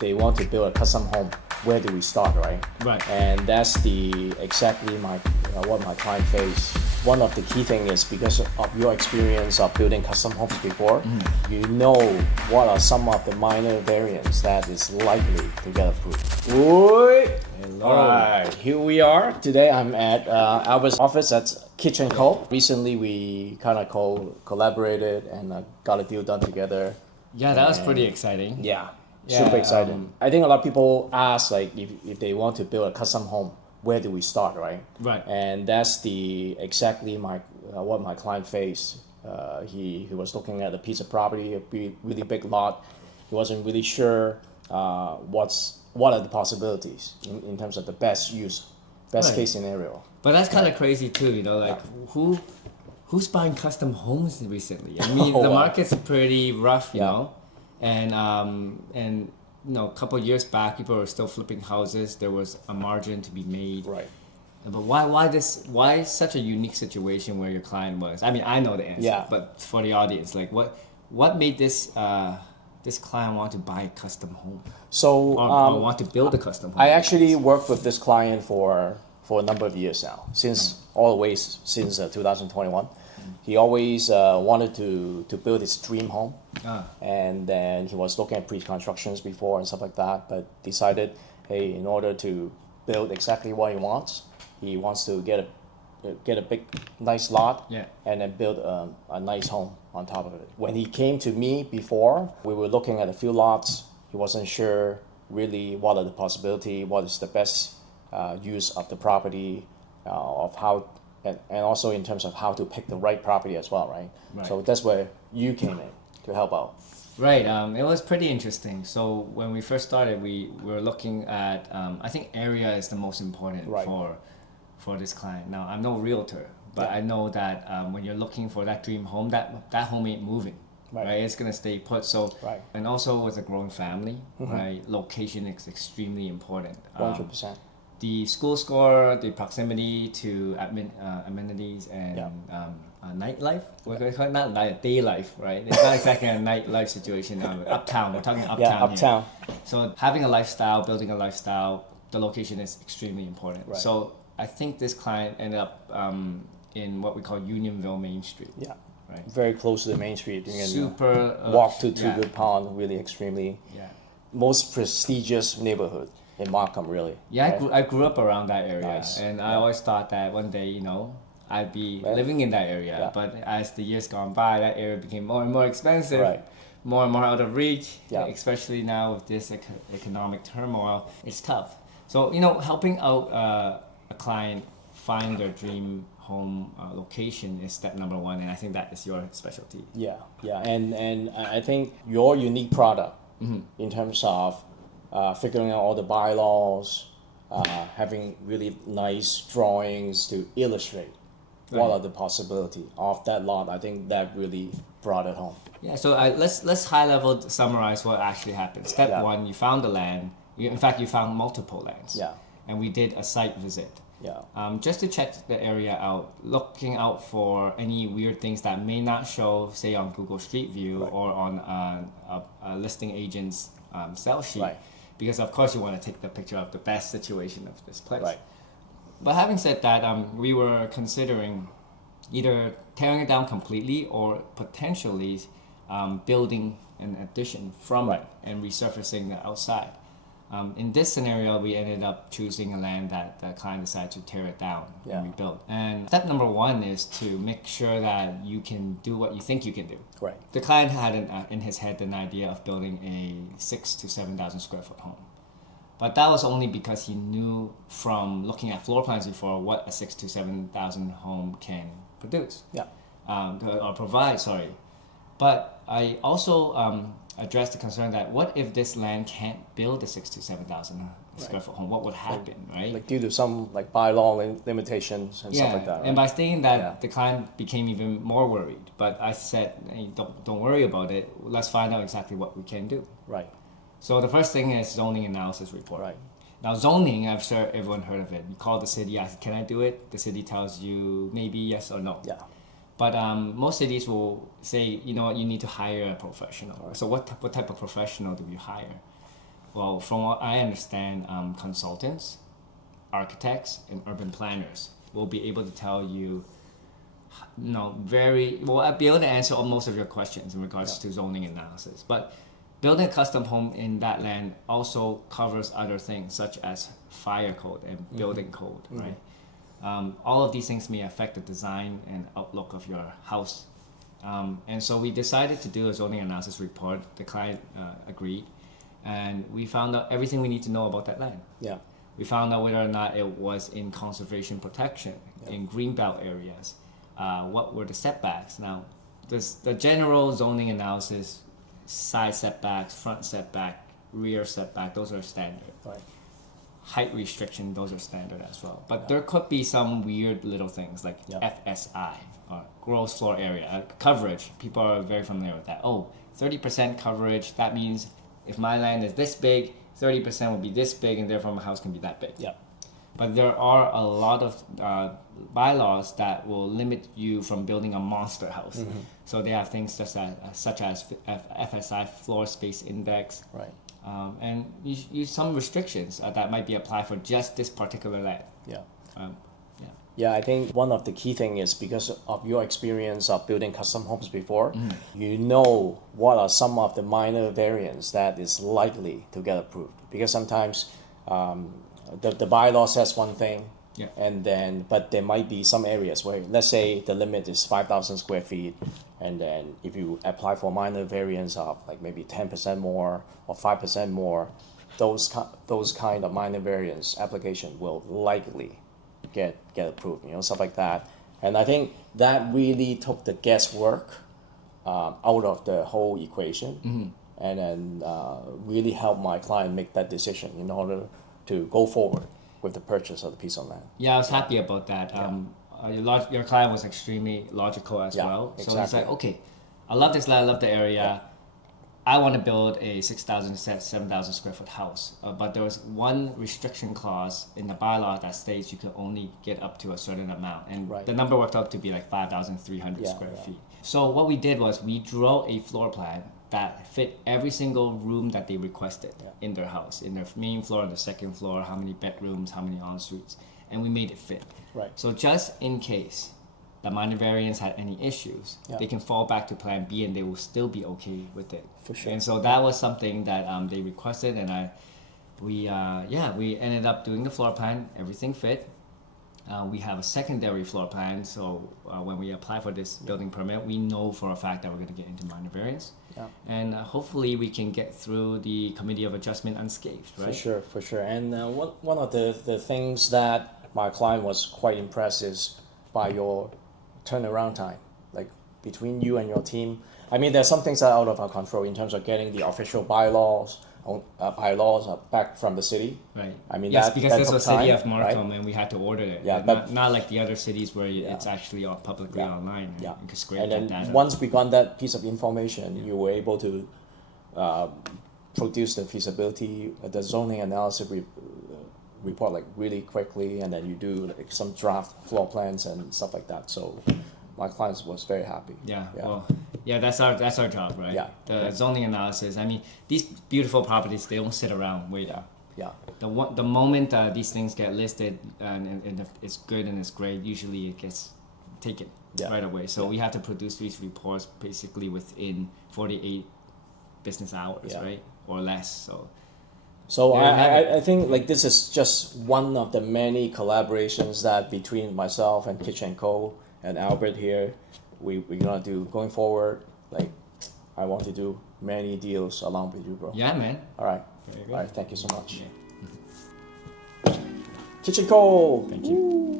they want to build a custom home, where do we start, right? Right. And that's exactly what my client face. One of the key things is because of your experience of building custom homes before, you know what are some of the minor variants that is likely to get approved. Oi! Hello. All right, here we are. Today I'm at Albert's office at Kych Co. Recently we kind of collaborated and got a deal done together. Yeah, that was pretty exciting. Yeah, Yeah, super exciting. I think a lot of people ask like if they want to build a custom home, where do we start, right? Right. And that's exactly what my client faced. He was looking at a piece of property, a really big lot. He wasn't really sure what are the possibilities in terms of the best Right. case scenario. But that's kind of crazy too, you know, like who's buying custom homes recently? I mean, the market's pretty rough, you know, and you know, a couple of years back, people were still flipping houses. There was a margin to be made. Right. But why such a unique situation where your client was? I mean, I know the answer, but for the audience, like what made this client want to buy a custom home? So or want to build a custom home? I actually worked with this client for a number of years now, since 2021. He always wanted to build his dream home, and then he was looking at pre-constructions before and stuff like that, but decided, hey, in order to build exactly what he wants to get a big, nice lot, and then build a nice home on top of it. When he came to me before, we were looking at a few lots. He wasn't sure really what are the possibility, what is the best use of the property, of how, and also in terms of how to pick the right property as well, right? So that's where you came in to help out. Right. It was pretty interesting. So when we first started, we were looking at, I think area is the most important for this client. Now, I'm no realtor, but I know that when you're looking for that dream home, that home ain't moving. Right, it's gonna stay put. So, and also with a growing family, right, location is extremely important. 100%. The school score, the proximity to amenities and nightlife. We're going to call it not day life, right? It's not exactly a nightlife situation. Uptown, we're talking uptown. Yeah, uptown. Here. So having a lifestyle, building a lifestyle, the location is extremely important. Right. So I think this client ended up in what we call Unionville Main Street. Yeah. Right. Very close to the main street. You can super walk to Two Good Pond. Really, extremely most prestigious neighborhood in Markham, really. Yeah, right? I grew up around that area, and I Yeah. always thought that one day, you know, I'd be living in that area. Yeah. But as the years gone by, that area became more and more expensive, Right. more and more out of reach. Yeah. Especially now with this economic turmoil, it's tough. So, you know, helping out a client find their dream home location is step number one, and I think that is your specialty. Yeah, and I think your unique product in terms of figuring out all the bylaws, having really nice drawings to illustrate what are the possibility of that lot. I think that really brought it home. Yeah, so let's high level summarize what actually happened. Step one, you found the land. In fact, you found multiple lands. Yeah. And we did a site visit. Yeah. Just to check the area out, looking out for any weird things that may not show, say, on Google Street View or on a listing agent's sell sheet. Right. Because of course you want to take the picture of the best situation of this place. Right. But having said that, we were considering either tearing it down completely or potentially building an addition from it and resurfacing the outside. In this scenario, we ended up choosing a land that the client decided to tear it down and rebuild. And step number one is to make sure that you can do what you think you can do. Right. The client had in his head an idea of building a 6,000 to 7,000 square foot home. But that was only because he knew from looking at floor plans before what a 6,000 to 7,000 home can produce. Yeah. Or provide, sorry. But I also addressed the concern that what if this land can't build a 6,000 to 7,000 square foot home? What would happen, right? Like due to some like bylaw limitations and stuff like that. Right? And by stating that, the client became even more worried. But I said, hey, don't worry about it. Let's find out exactly what we can do. Right. So the first thing is zoning analysis report. Right. Now zoning, I'm sure everyone heard of it. You call the city, ask, can I do it? The city tells you maybe yes or no. Yeah. But most cities will say, you know what, you need to hire a professional. So what type of professional do you hire? Well, from what I understand, consultants, architects, and urban planners will be able to tell you, very well. I'll be able to answer most of your questions in regards to zoning analysis. But building a custom home in that land also covers other things such as fire code and building code, right? All of these things may affect the design and outlook of your house. And so we decided to do a zoning analysis report. The client agreed, and we found out everything we need to know about that land. Yeah. We found out whether or not it was in conservation protection, in greenbelt areas. What were the setbacks? Now, the general zoning analysis, side setbacks, front setback, rear setback, those are standard. Right. Height restriction, those are standard as well. But there could be some weird little things like FSI, or gross floor area, coverage. People are very familiar with that. 30% coverage, that means if my land is this big, 30% will be this big, and therefore my house can be that big. Yeah. But there are a lot of bylaws that will limit you from building a monster house. So they have things such as FSI, floor space index, Right. and some restrictions that might be applied for just this particular land. Yeah. Yeah. Yeah, I think one of the key thing is because of your experience of building custom homes before, you know what are some of the minor variants that is likely to get approved. Because sometimes the bylaw says one thing, and then but there might be some areas where, let's say the limit is 5,000 square feet, and then if you apply for minor variance of like maybe 10% more or 5% more, those kind of minor variance application will likely get approved, stuff like that. And I think that really took the guesswork out of the whole equation, and then really helped my client make that decision in order to go forward with the purchase of the piece of land. Yeah, I was happy about that. Your client was extremely logical as well. So exactly. he's like, okay, I love this land, I love the area. I want to build a 6,000 7,000 square foot house. But there was one restriction clause in the bylaw that states you could only get up to a certain amount. And the number worked out to be like 5,300 square feet. So what we did was we drew a floor plan that fit every single room that they requested in their house, in their main floor and the second floor, how many bedrooms, how many en-suites, and we made it fit. Right. So just in case the minor variance had any issues, they can fall back to plan B and they will still be okay with it. For sure. And so that was something that they requested, and we ended up doing the floor plan, everything fit. We have a secondary floor plan, so when we apply for this building permit, we know for a fact that we're going to get into minor variance. Yeah. And hopefully we can get through the committee of adjustment unscathed, right? For sure. And one of the things that my client was quite impressed is by your turnaround time, like between you and your team. I mean, there's some things that are out of our control in terms of getting the official bylaws back from the city. Right. I mean, yes, because this was City of Markham, right? And we had to order it. Yeah, but not like the other cities where it's actually publicly online. Yeah. You can scrape and that then data. once we got that piece of information, you were able to produce the feasibility, the zoning analysis report like really quickly, and then you do like some draft floor plans and stuff like that. So my clients was very happy. That's our job, right? The zoning analysis. I mean, these beautiful properties, they don't sit around waiting. The moment these things get listed and it's good and it's great, usually it gets taken right away. So we have to produce these reports basically within 48 business hours, right, or less. So I think like this is just one of the many collaborations that between myself and Kych Co and Albert here, we're gonna do going forward. Like, I want to do many deals along with you, bro. Yeah, man. All right. Very good. All right. Thank you so much. Yeah. Kych Co. Thank you.